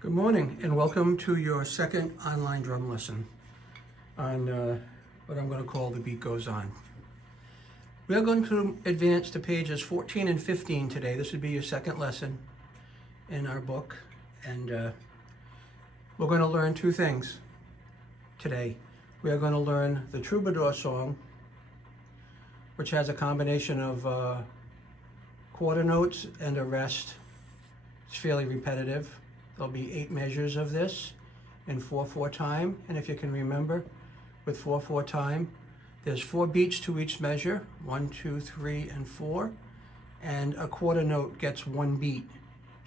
Good morning and welcome to your second online drum lesson on what I'm going to call The Beat Goes On. We are going to advance to pages 14 and 15 today. This would be your second lesson in our book, and we're going to learn two things today. We are going to learn the Troubadour song, which has a combination of quarter notes and a rest. It's fairly repetitive. There'll be 8 measures of this in 4/4 time. And if you can remember, with 4/4 time, there's 4 beats to each measure, 1, 2, 3, and 4. And a quarter note gets 1 beat.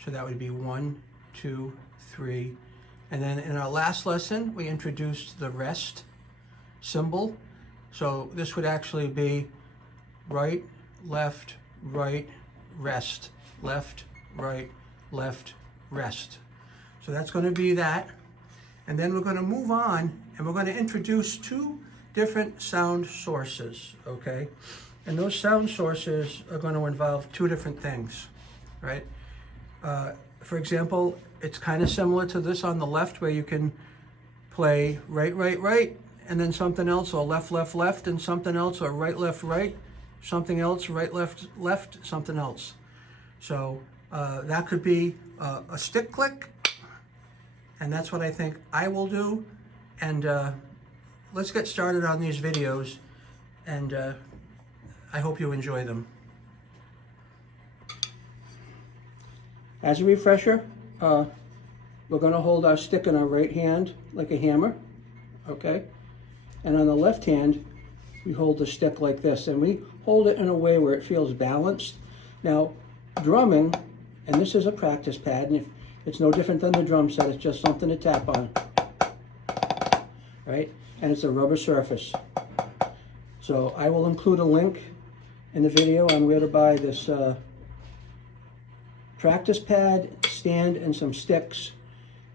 So that would be 1, 2, 3. And then in our last lesson, we introduced the rest symbol. So this would actually be right, rest, left, right, left, rest. So that's going to be that. And then we're going to move on and we're going to introduce 2 different sound sources, okay? And those sound sources are going to involve 2 different things, right? For example, it's kind of similar to this on the left where you can play right, right, right, and then something else, or left, left, left, and something else, or right, left, right, something else, right, left, left, something else. So that could be a stick click. And that's what I think I will do. And let's get started on these videos. And I hope you enjoy them. As a refresher, we're going to hold our stick in our right hand like a hammer, okay? And on the left hand, we hold the stick like this. And we hold it in a way where it feels balanced. Now, drumming, and this is a practice pad, and it's no different than the drum set, it's just something to tap on, right? And it's a rubber surface. So I will include a link in the video on where to buy this practice pad, stand, and some sticks.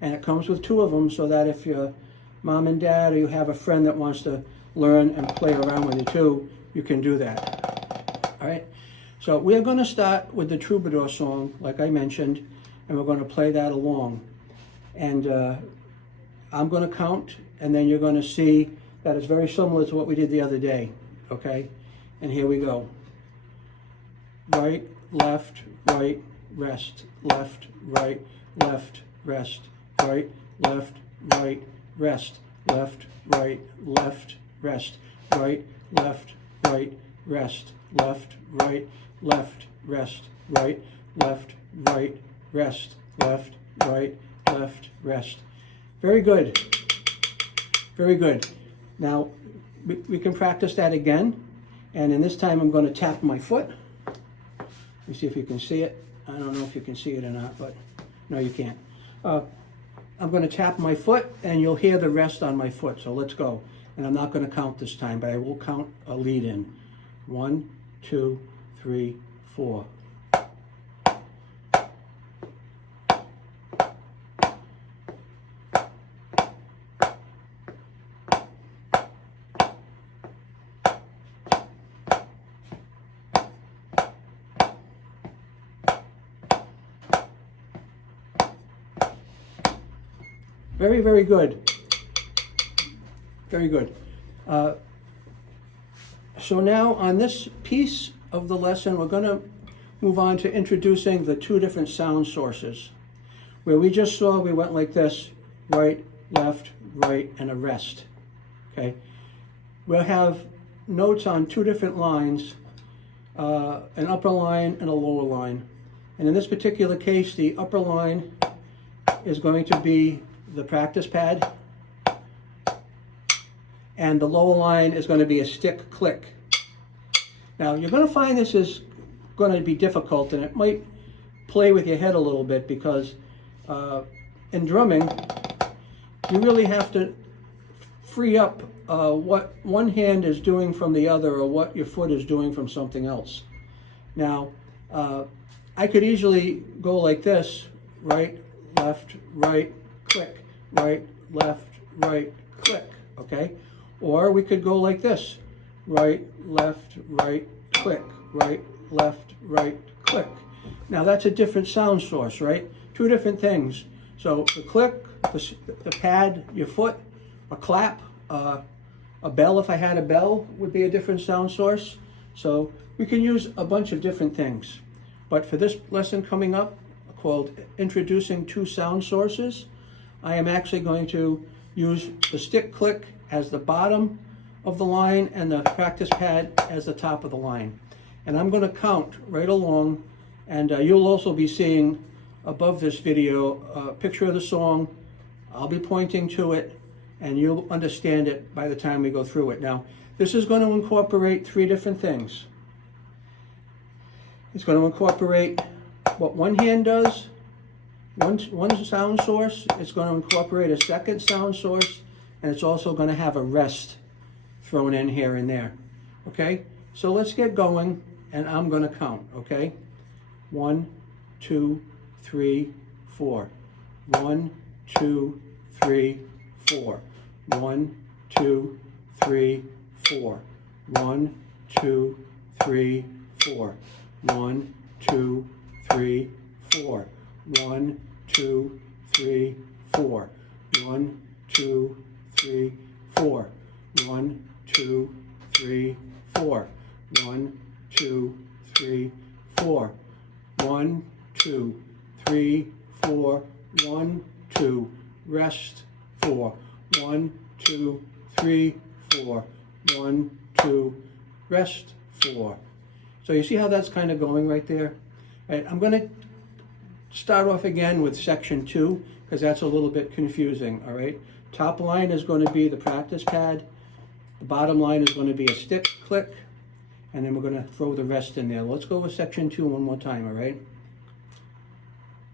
And it comes with 2 of them so that if your mom and dad or you have a friend that wants to learn and play around with you too, you can do that, all right? So we're going to start with the Troubadour song, like I mentioned, and we're going to play that along. And I'm going to count, and then you're going to see that it's very similar to what we did the other day, okay? And here we go. Right, rest, left, right, rest, right, left, rest, left, right, rest, right, rest, left, rest, right, rest, left, rest. Very good. Very good. Now, we can practice that again. And in this time, I'm going to tap my foot. Let me see if you can see it. I don't know if you can see it or not, but no, you can't. I'm going to tap my foot, and you'll hear the rest on my foot. So let's go. And I'm not going to count this time, but I will count a lead in. 1, 2, 3, 4. Very, very good. Very good. So now on this piece of the lesson, we're going to move on to introducing the 2 different sound sources. Where we just saw, we went like this, right, left, right, and a rest, okay? We'll have notes on 2 different lines, an upper line and a lower line. And in this particular case, the upper line is going to be the practice pad, and the lower line is going to be a stick click. Now, you're going to find this is going to be difficult, and it might play with your head a little bit because in drumming, you really have to free up what one hand is doing from the other or what your foot is doing from something else. Now, I could easily go like this, right, left, right, click, right, left, right, click, okay? Or we could go like this, right, click, right, left, right, click. Now that's a different sound source, right? 2 different things. So the click, the pad, your foot, a clap, a bell, if I had a bell, would be a different sound source. So we can use a bunch of different things. But for this lesson coming up, called Introducing Two Sound Sources, I am actually going to use the stick click as the bottom of the line and the practice pad as the top of the line. And I'm going to count right along, and you'll also be seeing above this video a picture of the song. I'll be pointing to it, and you'll understand it by the time we go through it. Now, this is going to incorporate three different things. It's going to incorporate what one hand does, one sound source. It's going to incorporate a second sound source, and it's also going to have a rest thrown in here and there. Okay? So let's get going, and I'm going to count, okay? 1, 2, 3, 4. 1, 2, 3, 4. 1, 2, 3, 4. 1, 2, 3, 4. 1, 2, 3, 4. 1, 2, 3, 4. 1, 2, 3, 4. 1, 2, 3, 4. 1, 2, 3, 4. 1, 2, 3, 4. 1, 2, rest 4. 1, 2, 3, 4. 1, 2, rest 4. So you see how that's kind of going right there? Right, I'm going to start off again with section 2 because that's a little bit confusing, all right? Top line is going to be the practice pad. The bottom line is going to be a stick click, and then we're going to throw the rest in there. Let's go with section 2 one more time, all right?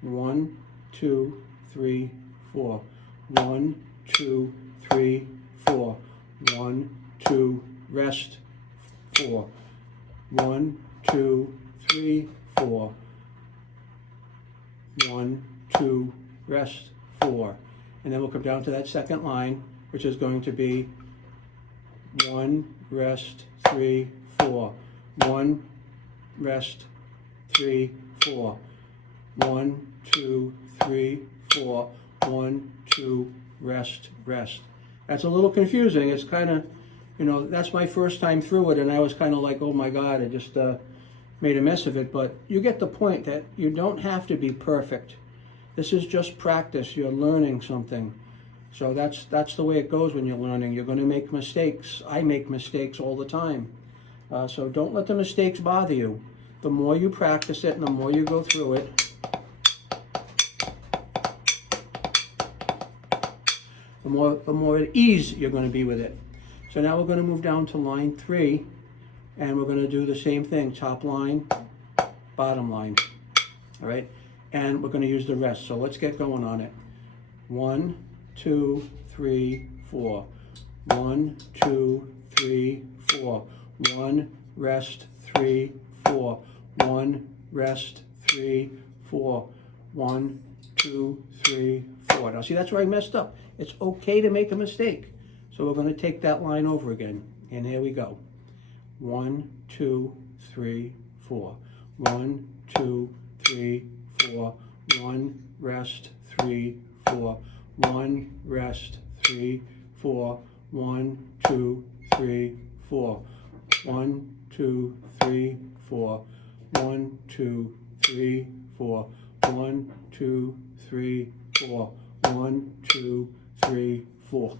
1, 2, 3, 4. 1, 2, 3, 4. 1, 2, rest 4. 1, 2, 3, 4. 1, 2, rest 4. And then we'll come down to that second line, which is going to be 1, rest 3, 4. 1, rest 3, 4. 1, 2, 3, 4. 1, 2, rest, rest. That's a little confusing. It's kind of, you know, that's my first time through it, and I was kind of like, oh my God, I just made a mess of it. But you get the point that you don't have to be perfect. This is just practice. You're learning something. So that's the way it goes when you're learning. You're going to make mistakes. I make mistakes all the time. So don't let the mistakes bother you. The more you practice it and the more you go through it, the more at ease you're going to be with it. So now we're going to move down to line 3, and we're going to do the same thing. Top line, bottom line. All right? And we're going to use the rest. So let's get going on it. 1, 2, 3, 4. 1, 2, 3, 4. 1, rest, 3, 4. 1, rest, 3, 4. 1, 2, 3, 4. Now see, that's where I messed up. It's okay to make a mistake. So we're going to take that line over again. And here we go. 1, 2, 3, 4. 1, 2, 3, 4. 1, rest, 3, 4. 1, rest, 3, 4. 1, 2, 3, 4. 1, 2, 3, 4. 1, 2, 3, 4. 1, 2, 3, 4. 1, 2, 3, 4.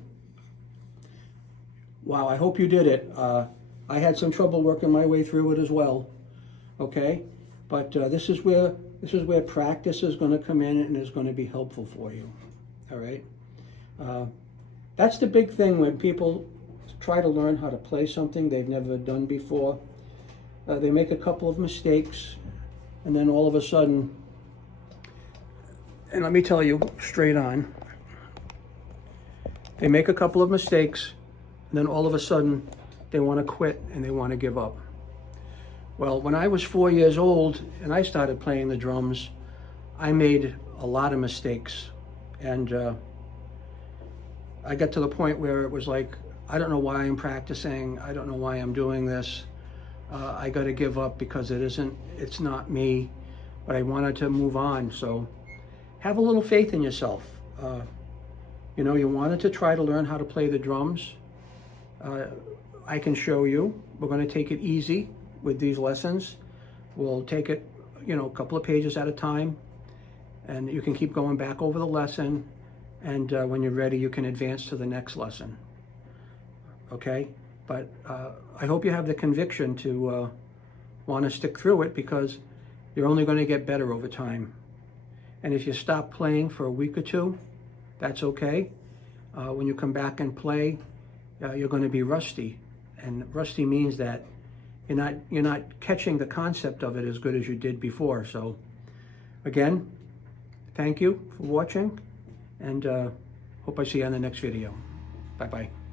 Wow, I hope you did it. I had some trouble working my way through it as well. Okay, but this is where practice is going to come in and is going to be helpful for you. All right, that's the big thing when people try to learn how to play something they've never done before. They make a couple of mistakes, and then all of a sudden, and let me tell you straight on, they make a couple of mistakes, and then all of a sudden, they want to quit and they want to give up. Well, when I was 4 years old and I started playing the drums, I made a lot of mistakes. And I got to the point where it was like, I don't know why I'm practicing. I don't know why I'm doing this. I got to give up because it's not me. But I wanted to move on. So have a little faith in yourself. You know, you wanted to try to learn how to play the drums. I can show you. We're going to take it easy with these lessons. We'll take it, you know, a couple of pages at a time, and you can keep going back over the lesson, and when you're ready, you can advance to the next lesson. Okay? But I hope you have the conviction to want to stick through it, because you're only going to get better over time. And if you stop playing for a week or two, that's okay. When you come back and play, you're going to be rusty. And rusty means that you're not catching the concept of it as good as you did before. So again, thank you for watching, and hope I see you on the next video. Bye-bye.